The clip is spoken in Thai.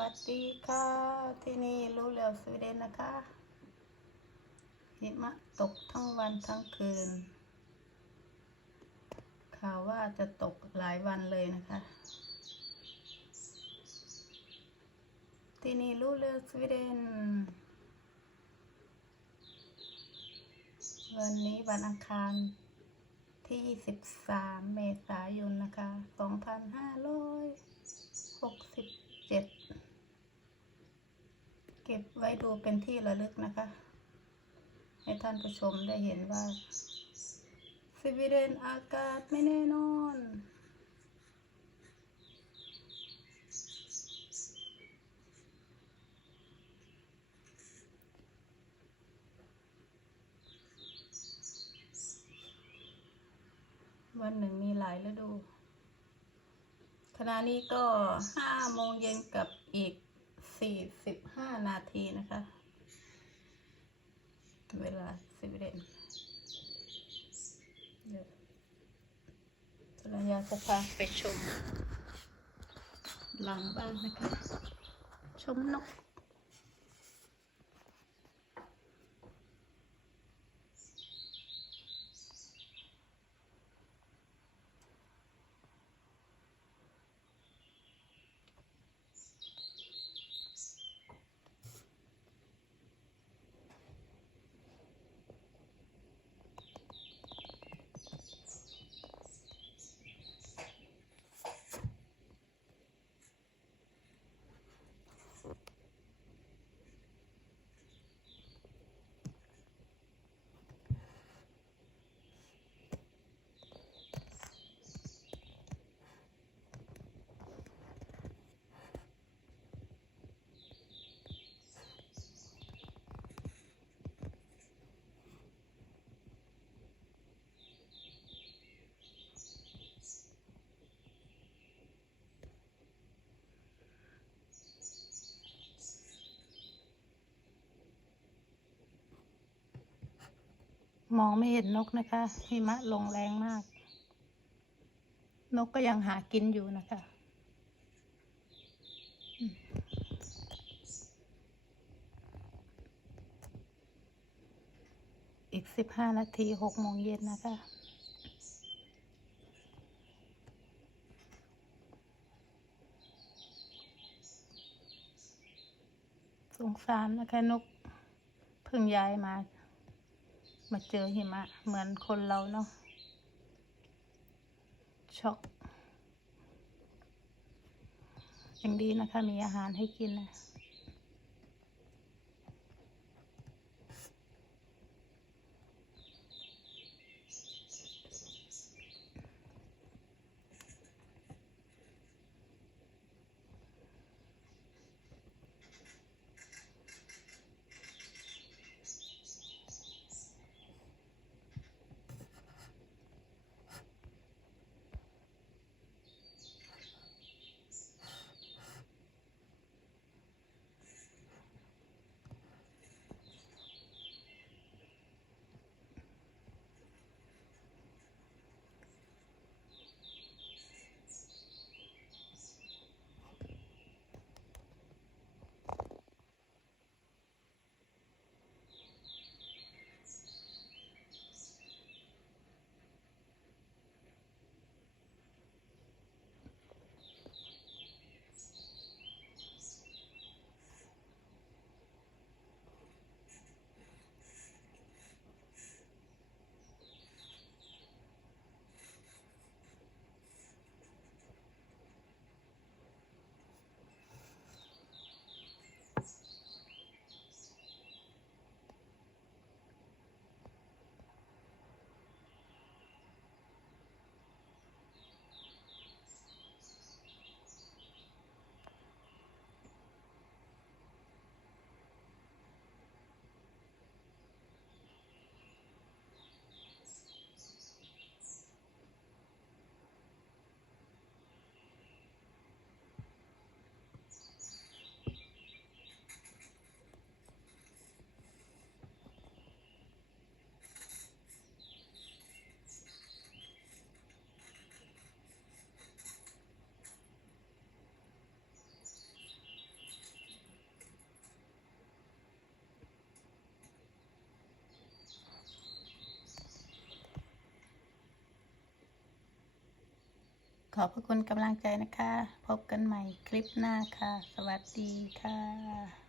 วัสดีค่ะ ที่นี่รู้แล้วสวีเดนนะคะหิมะตกทั้งวันทั้งคืน ข่าวว่าจะตกหลายวันเลยนะคะ ที่นี่รู้แล้วสวีเดน วันนี้วันอังคารที่ 23 เมษายนนะคะ 2567เก็บไว้ดูเป็นที่ระลึกนะคะ ให้ท่านผู้ชมได้เห็นว่าสวีเดนอากาศไม่แน่นอน วันหนึ่งมีหลายฤดูขณะนี้ก็ห้าโมงเย็นกับอีก สี่สิบห้านาทีนะคะ เวลาสวีเดนเดี๋ยวภรรยาจะพาไปชม หลังบ้านนะคะ ชมนก มองไม่เห็นนกนะคะหิมะลงแรงมาก นกก็ยังหากินอยู่นะคะ อีกสิบห้านาทีหกโมงเย็นนะคะสงสารนะคะนกเพิ่งย้ายมา มาเจอหิมะ เหมือนคนเราเนาะช็อกยังดีนะคะ มีอาหารให้กินนะ ขอบพระคุณกำลังใจนะคะ พบกันใหม่คลิปหน้าค่ะ สวัสดีค่ะ